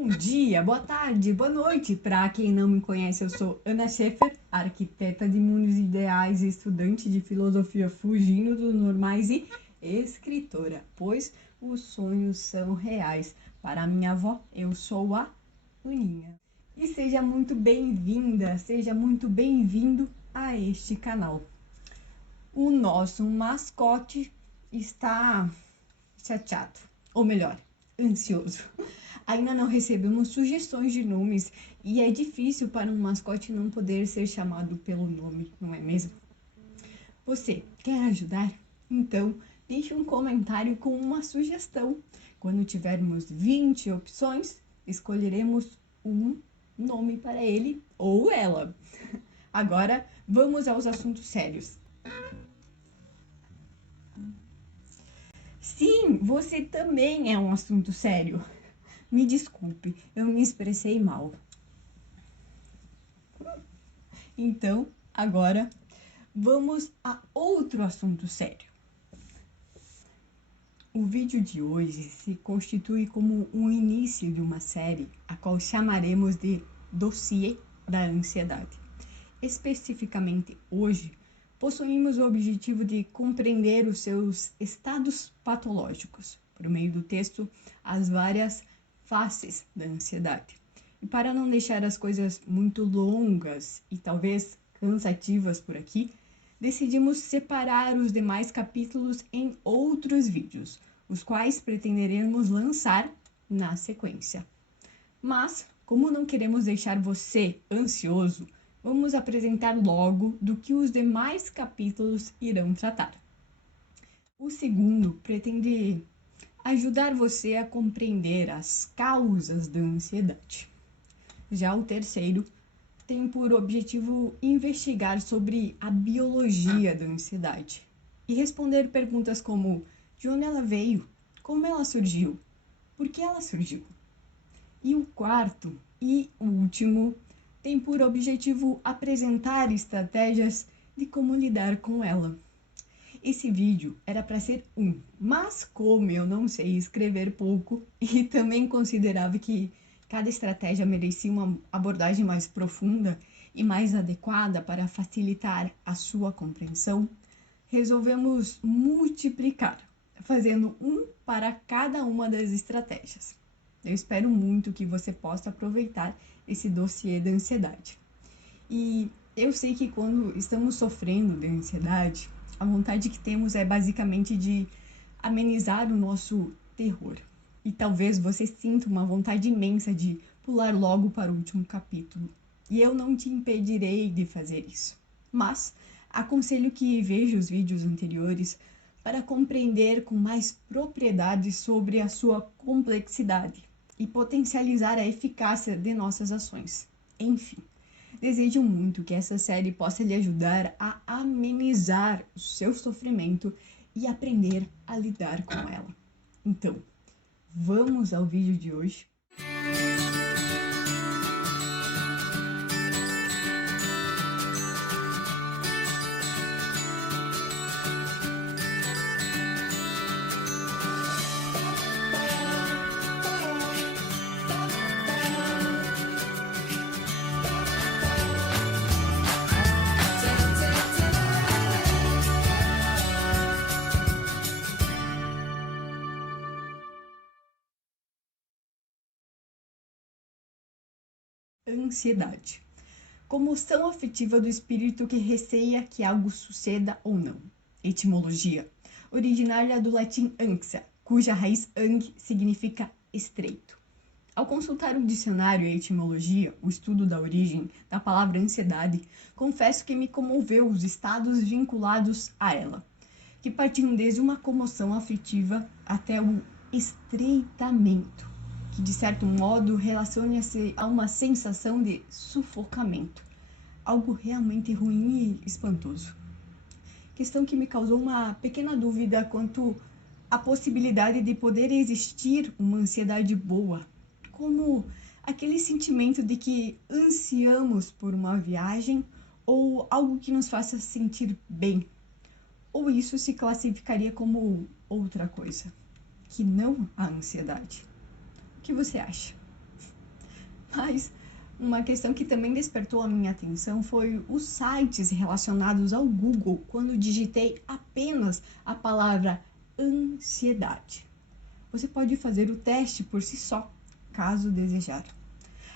Bom dia, boa tarde, boa noite. Para quem não me conhece, eu sou Ana Schaefer, arquiteta de mundos ideais, estudante de filosofia fugindo dos normais e escritora, pois os sonhos são reais. Para minha avó, eu sou a Aninha. E seja muito bem-vinda, seja muito bem-vindo a este canal. O nosso mascote está chateado, ou melhor, ansioso. Ainda não recebemos sugestões de nomes e é difícil para um mascote não poder ser chamado pelo nome, não é mesmo? Você quer ajudar? Então, deixe um comentário com uma sugestão. Quando tivermos 20 opções, escolheremos um nome para ele ou ela. Agora, vamos aos assuntos sérios. Sim, você também é um assunto sério. Me desculpe, eu me expressei mal. Então, agora, vamos a outro assunto sério. O vídeo de hoje se constitui como um início de uma série, a qual chamaremos de Dossiê da Ansiedade. Especificamente hoje, possuímos o objetivo de compreender os seus estados patológicos, por meio do texto As Várias Faces da Ansiedade. E para não deixar as coisas muito longas e talvez cansativas por aqui, decidimos separar os demais capítulos em outros vídeos, os quais pretenderemos lançar na sequência. Mas, como não queremos deixar você ansioso, vamos apresentar logo do que os demais capítulos irão tratar. O segundo pretende ajudar você a compreender as causas da ansiedade. Já o terceiro tem por objetivo investigar sobre a biologia da ansiedade e responder perguntas como: de onde ela veio? Como ela surgiu? Por que ela surgiu? E o quarto e último tem por objetivo apresentar estratégias de como lidar com ela. Esse vídeo era para ser mas como eu não sei escrever pouco e também considerava que cada estratégia merecia uma abordagem mais profunda e mais adequada para facilitar a sua compreensão, resolvemos multiplicar, fazendo para cada uma das estratégias. Eu espero muito que você possa aproveitar esse dossiê da ansiedade. E eu sei que quando estamos sofrendo de ansiedade, a vontade que temos é basicamente de amenizar o nosso terror. E talvez você sinta uma vontade imensa de pular logo para o último capítulo. E eu não te impedirei de fazer isso. Mas aconselho que veja os vídeos anteriores para compreender com mais propriedade sobre a sua complexidade e potencializar a eficácia de nossas ações. Enfim, desejo muito que essa série possa lhe ajudar a amenizar o seu sofrimento e aprender a lidar com ela. Então, vamos ao vídeo de hoje. Ansiedade. Comoção afetiva do espírito que receia que algo suceda ou não. Etimologia. Originária do latim anxia, cuja raiz ang significa estreito. Ao consultar o dicionário e a etimologia, o estudo da origem da palavra ansiedade, confesso que me comoveu os estados vinculados a ela, que partiam desde uma comoção afetiva até o estreitamento, que de certo modo relaciona-se a uma sensação de sufocamento, algo realmente ruim e espantoso. Questão que me causou uma pequena dúvida quanto à possibilidade de poder existir uma ansiedade boa, como aquele sentimento de que ansiamos por uma viagem ou algo que nos faça sentir bem, ou isso se classificaria como outra coisa, que não a ansiedade. O que você acha? Mas uma questão que também despertou a minha atenção foi os sites relacionados ao Google quando digitei apenas a palavra ansiedade. Você pode fazer o teste por si só, caso desejar.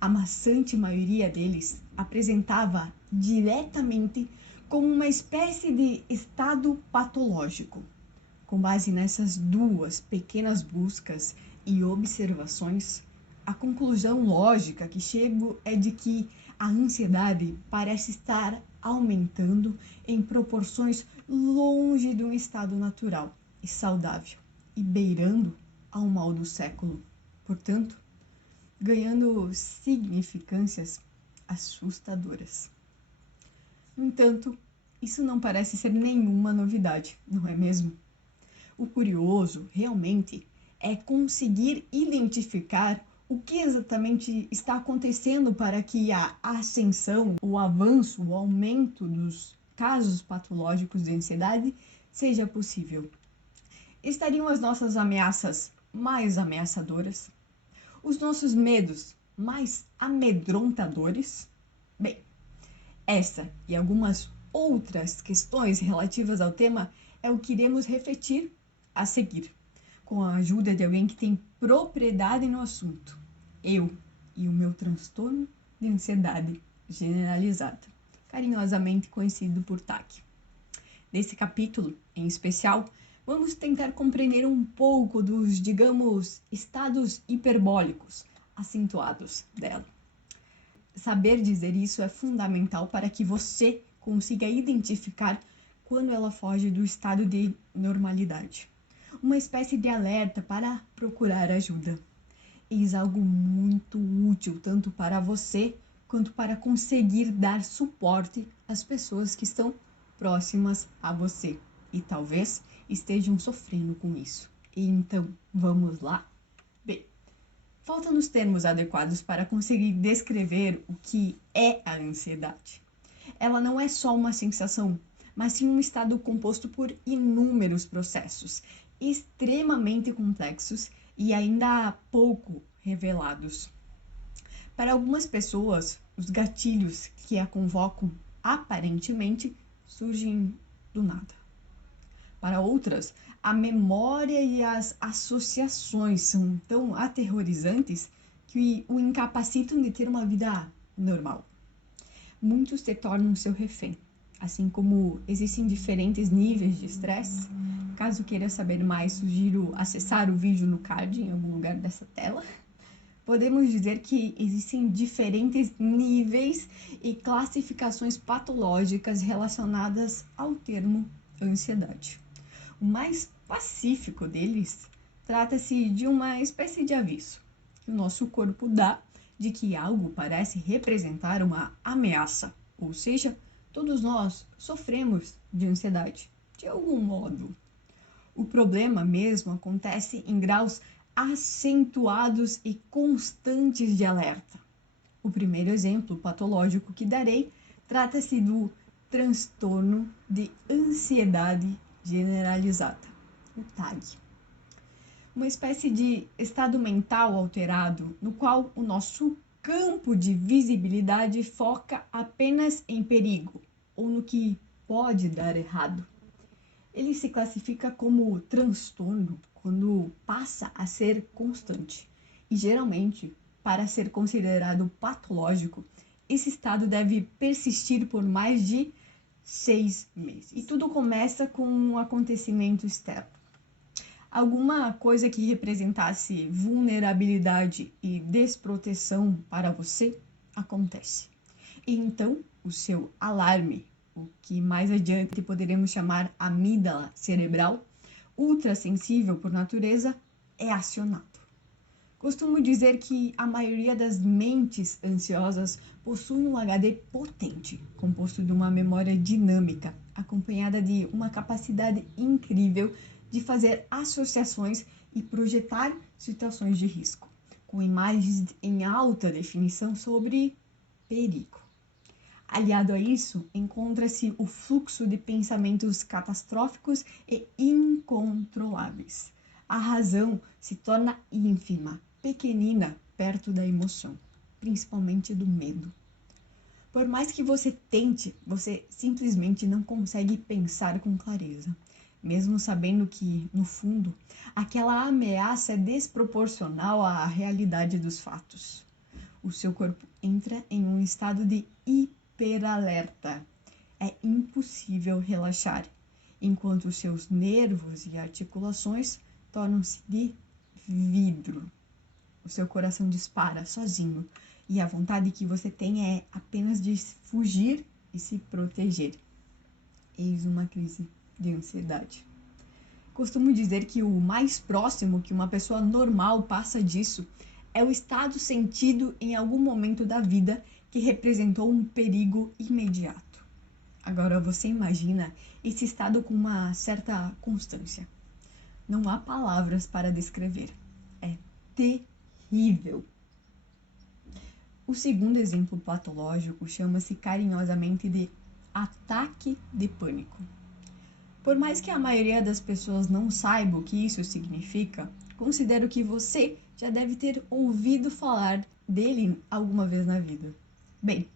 A maçante maioria deles apresentava diretamente como uma espécie de estado patológico. Com base nessas duas pequenas buscas e observações, a conclusão lógica que chego é de que a ansiedade parece estar aumentando em proporções longe de um estado natural e saudável e beirando ao mal do século. Portanto, ganhando significâncias assustadoras. No entanto, isso não parece ser nenhuma novidade, não é mesmo? O curioso, realmente, é conseguir identificar o que exatamente está acontecendo para que a ascensão, o avanço, o aumento dos casos patológicos de ansiedade seja possível. Estariam as nossas ameaças mais ameaçadoras? Os nossos medos mais amedrontadores? Bem, essa e algumas outras questões relativas ao tema é o que iremos refletir a seguir, com a ajuda de alguém que tem propriedade no assunto, eu e o meu transtorno de ansiedade generalizada, carinhosamente conhecido por TAC. Nesse capítulo, em especial, vamos tentar compreender um pouco dos, digamos, estados hiperbólicos acentuados dela. Saber dizer isso é fundamental para que você consiga identificar quando ela foge do estado de normalidade. Uma espécie de alerta para procurar ajuda. Eis algo muito útil tanto para você quanto para conseguir dar suporte às pessoas que estão próximas a você e talvez estejam sofrendo com isso. E então, vamos lá? Bem, faltam-nos termos adequados para conseguir descrever o que é a ansiedade. Ela não é só uma sensação, mas sim um estado composto por inúmeros processos, extremamente complexos e ainda pouco revelados. Para algumas pessoas, os gatilhos que a convocam aparentemente surgem do nada. Para outras, a memória e as associações são tão aterrorizantes que o incapacitam de ter uma vida normal. Muitos se tornam seu refém, assim como existem diferentes níveis de estresse. Caso queira saber mais, sugiro acessar o vídeo no card em algum lugar dessa tela. Podemos dizer que existem diferentes níveis e classificações patológicas relacionadas ao termo ansiedade. O mais pacífico deles trata-se de uma espécie de aviso que o nosso corpo dá de que algo parece representar uma ameaça, ou seja, todos nós sofremos de ansiedade, de algum modo. O problema mesmo acontece em graus acentuados e constantes de alerta. O primeiro exemplo patológico que darei trata-se do transtorno de ansiedade generalizada, o TAG. Uma espécie de estado mental alterado no qual o nosso campo de visibilidade foca apenas em perigo ou no que pode dar errado. Ele se classifica como transtorno quando passa a ser constante. E geralmente, para ser considerado patológico, esse estado deve persistir por mais de 6 meses. E tudo começa com um acontecimento externo. Alguma coisa que representasse vulnerabilidade e desproteção para você acontece. E então, o seu alarme, o que mais adiante poderemos chamar amígdala cerebral, ultrassensível por natureza, é acionado. Costumo dizer que a maioria das mentes ansiosas possui um HD potente, composto de uma memória dinâmica, acompanhada de uma capacidade incrível de fazer associações e projetar situações de risco, com imagens em alta definição sobre perigo. Aliado a isso, encontra-se o fluxo de pensamentos catastróficos e incontroláveis. A razão se torna ínfima, pequenina, perto da emoção. principalmente do medo. Por mais que você tente, você simplesmente não consegue pensar com clareza, mesmo sabendo que, no fundo, aquela ameaça é desproporcional à realidade dos fatos. O seu corpo entra em um estado de hiperalerta. É impossível relaxar, enquanto os seus nervos e articulações tornam-se de vidro. O seu coração dispara sozinho e a vontade que você tem é apenas de fugir e se proteger. Eis uma crise de ansiedade. Costumo dizer que o mais próximo que uma pessoa normal passa disso é o estado sentido em algum momento da vida que representou um perigo imediato. Agora você imagina esse estado com uma certa constância. Não há palavras para descrever. É terrível. O segundo exemplo patológico chama-se carinhosamente de ataque de pânico. Por mais que a maioria das pessoas não saiba o que isso significa, considero que você já deve ter ouvido falar dele alguma vez na vida. Bem,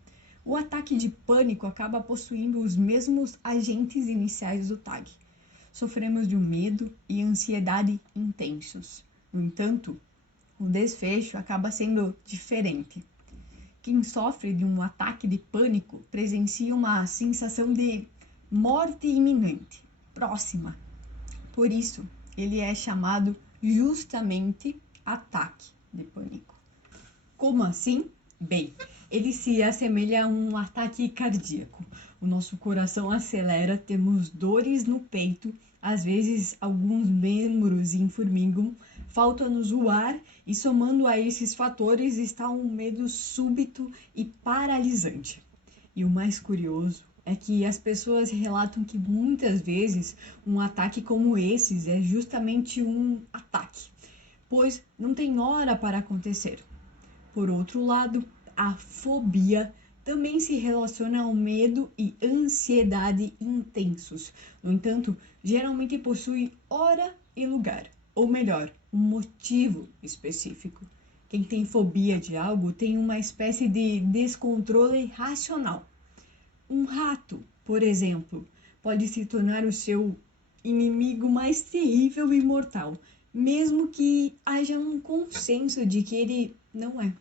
o ataque de pânico acaba possuindo os mesmos agentes iniciais do TAG. Sofremos de um medo e ansiedade intensos. No entanto, o desfecho acaba sendo diferente. Quem sofre de um ataque de pânico presencia uma sensação de morte iminente, próxima. Por isso, ele é chamado justamente ataque de pânico. Como assim? Bem, ele se assemelha a um ataque cardíaco. O nosso coração acelera, temos dores no peito, às vezes alguns membros formigam, falta-nos o ar e somando a esses fatores está um medo súbito e paralisante. E o mais curioso é que as pessoas relatam que muitas vezes um ataque como esses é justamente um ataque, pois não tem hora para acontecer. Por outro lado, a fobia também se relaciona ao medo e ansiedade intensos. No entanto, geralmente possui hora e lugar, ou melhor, um motivo específico. Quem tem fobia de algo tem uma espécie de descontrole racional. Um rato, por exemplo, pode se tornar o seu inimigo mais terrível e mortal, mesmo que haja um consenso de que ele não é.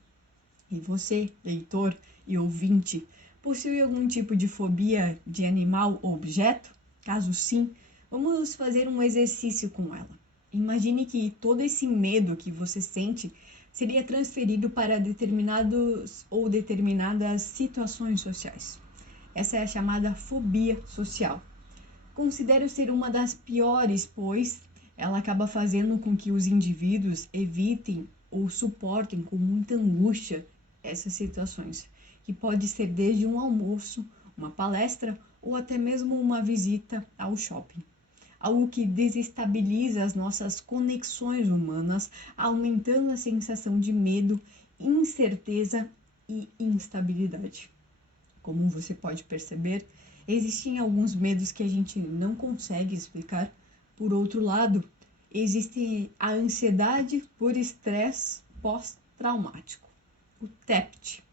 E você, leitor e ouvinte, possui algum tipo de fobia de animal ou objeto? Caso sim, vamos fazer um exercício com ela. Imagine que todo esse medo que você sente seria transferido para determinados ou determinadas situações sociais. Essa é a chamada fobia social. Considero ser uma das piores, pois ela acaba fazendo com que os indivíduos evitem ou suportem com muita angústia essas situações, que pode ser desde um almoço, uma palestra ou até mesmo uma visita ao shopping. Algo que desestabiliza as nossas conexões humanas, aumentando a sensação de medo, incerteza e instabilidade. Como você pode perceber, existem alguns medos que a gente não consegue explicar. Por outro lado, existe a ansiedade por estresse pós-traumático, o TEPT.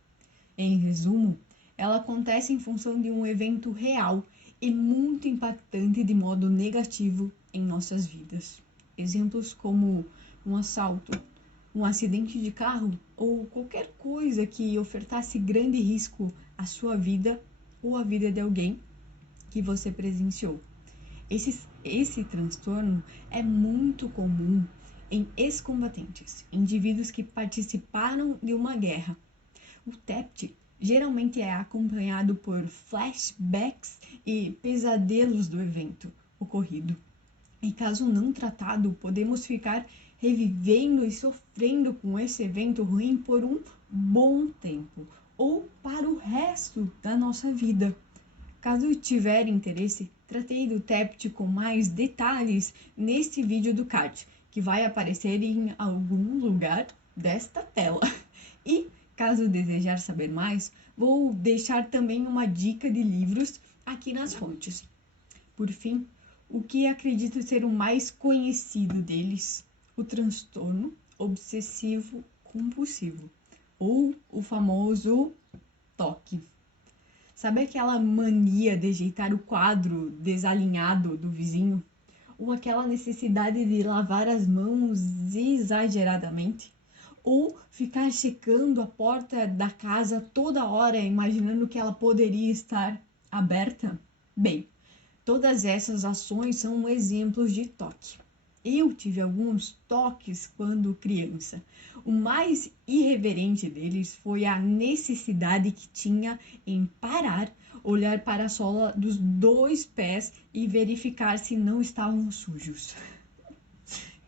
Em resumo, ela acontece em função de um evento real e muito impactante de modo negativo em nossas vidas. Exemplos como um assalto, um acidente de carro ou qualquer coisa que ofertasse grande risco à sua vida ou à vida de alguém que você presenciou. Esse transtorno é muito comum em ex-combatentes, indivíduos que participaram de uma guerra. O TEPT geralmente é acompanhado por flashbacks e pesadelos do evento ocorrido. Em caso não tratado, podemos ficar revivendo e sofrendo com esse evento ruim por um bom tempo ou para o resto da nossa vida. Caso tiver interesse, tratei do TEPT com mais detalhes neste vídeo do card, que vai aparecer em algum lugar desta tela. E, caso desejar saber mais, vou deixar também uma dica de livros aqui nas fontes. Por fim, o que acredito ser o mais conhecido deles, o transtorno obsessivo compulsivo, ou o famoso toque. Sabe aquela mania de ajeitar o quadro desalinhado do vizinho? Ou aquela necessidade de lavar as mãos exageradamente? Ou ficar checando a porta da casa toda hora, imaginando que ela poderia estar aberta? Bem, todas essas ações são exemplos de toque. Eu tive alguns toques quando criança. O mais irreverente deles foi a necessidade que tinha em parar, olhar para a sola dos 2 pés e verificar se não estavam sujos.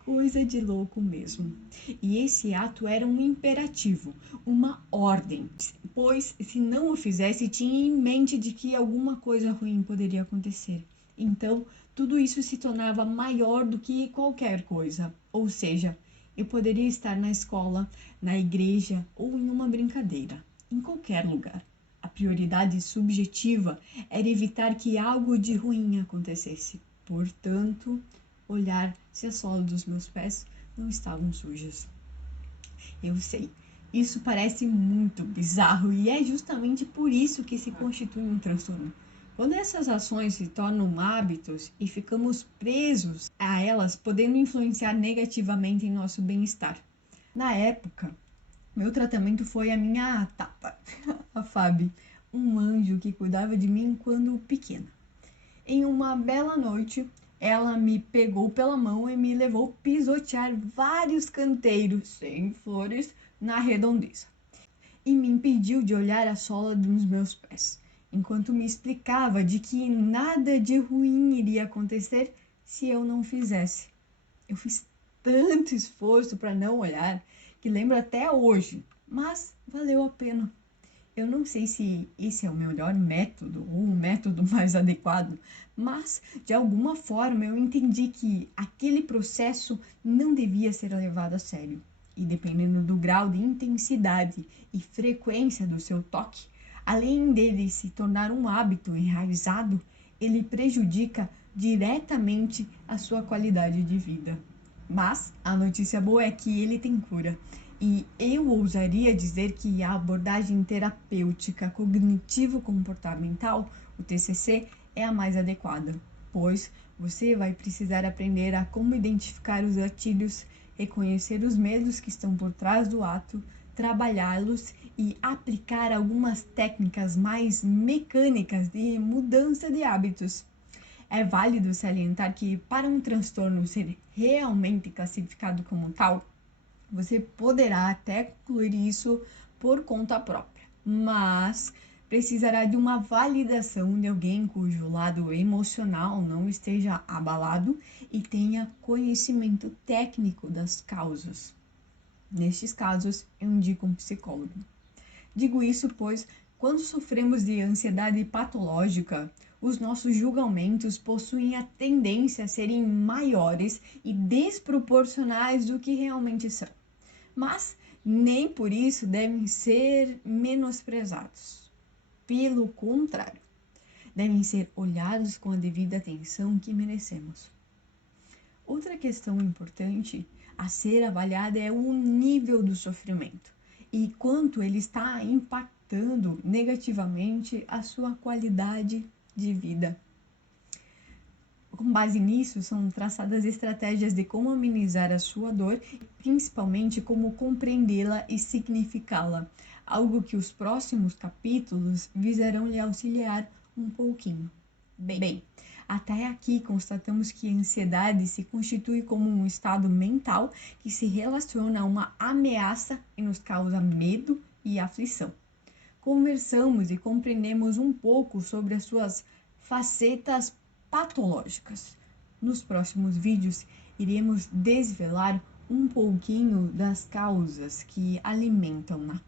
Coisa de louco mesmo. E esse ato era um imperativo, uma ordem, pois se não o fizesse, tinha em mente de que alguma coisa ruim poderia acontecer. Então, tudo isso se tornava maior do que qualquer coisa. Ou seja, eu poderia estar na escola, na igreja ou em uma brincadeira, em qualquer lugar. A prioridade subjetiva era evitar que algo de ruim acontecesse. Portanto, olhar se a sola dos meus pés não estavam sujas. Eu sei, isso parece muito bizarro e é justamente por isso que se constitui um transtorno. Quando essas ações se tornam hábitos e ficamos presos a elas, podendo influenciar negativamente em nosso bem-estar. Na época, meu tratamento foi a minha tata, a Fábio, um anjo que cuidava de mim quando pequena. Em uma bela noite, ela me pegou pela mão e me levou pisotear vários canteiros sem flores na redondeza. E me impediu de olhar a sola dos meus pés, enquanto me explicava de que nada de ruim iria acontecer se eu não fizesse. Eu fiz tanto esforço para não olhar que lembro até hoje, mas valeu a pena. Eu não sei se esse é o melhor método ou o método mais adequado, mas de alguma forma eu entendi que aquele processo não devia ser levado a sério. E dependendo do grau de intensidade e frequência do seu toque, além dele se tornar um hábito enraizado, ele prejudica diretamente a sua qualidade de vida. Mas a notícia boa é que ele tem cura. E eu ousaria dizer que a abordagem terapêutica cognitivo-comportamental, o TCC, é a mais adequada, pois você vai precisar aprender a como identificar os gatilhos, reconhecer os medos que estão por trás do ato, trabalhá-los e aplicar algumas técnicas mais mecânicas de mudança de hábitos. É válido salientar que, para um transtorno ser realmente classificado como tal, você poderá até concluir isso por conta própria, mas precisará de uma validação de alguém cujo lado emocional não esteja abalado e tenha conhecimento técnico das causas. Nestes casos, eu indico um psicólogo. Digo isso pois, quando sofremos de ansiedade patológica, os nossos julgamentos possuem a tendência a serem maiores e desproporcionais do que realmente são. Mas nem por isso devem ser menosprezados. Pelo contrário, devem ser olhados com a devida atenção que merecemos. Outra questão importante a ser avaliada é o nível do sofrimento e quanto ele está impactando negativamente a sua qualidade de vida. Com base nisso, são traçadas estratégias de como amenizar a sua dor e principalmente como compreendê-la e significá-la, algo que os próximos capítulos visarão lhe auxiliar um pouquinho. Bem, até aqui constatamos que a ansiedade se constitui como um estado mental que se relaciona a uma ameaça e nos causa medo e aflição. Conversamos e compreendemos um pouco sobre as suas facetas patológicas. Nos próximos vídeos, iremos desvelar um pouquinho das causas que alimentam-na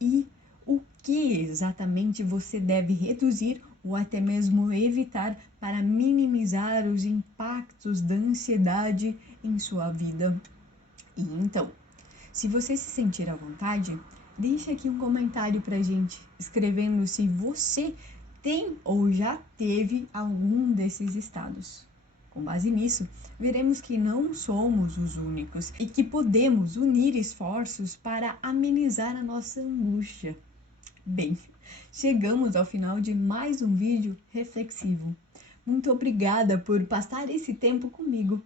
e o que exatamente você deve reduzir ou até mesmo evitar para minimizar os impactos da ansiedade em sua vida. E então, se você se sentir à vontade, deixe aqui um comentário pra gente, escrevendo se você tem ou já teve algum desses estados. Com base nisso, veremos que não somos os únicos e que podemos unir esforços para amenizar a nossa angústia. Bem, chegamos ao final de mais um vídeo reflexivo. Muito obrigada por passar esse tempo comigo.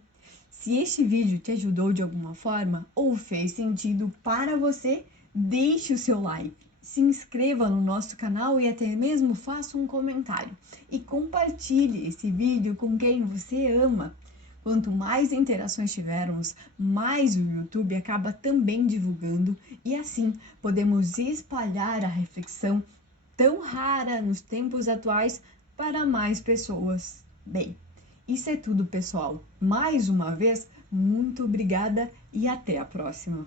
Se este vídeo te ajudou de alguma forma ou fez sentido para você, deixe o seu like, se inscreva no nosso canal e até mesmo faça um comentário. E compartilhe esse vídeo com quem você ama. Quanto mais interações tivermos, mais o YouTube acaba também divulgando e assim podemos espalhar a reflexão tão rara nos tempos atuais para mais pessoas. Bem, isso é tudo, pessoal. Mais uma vez, muito obrigada e até a próxima.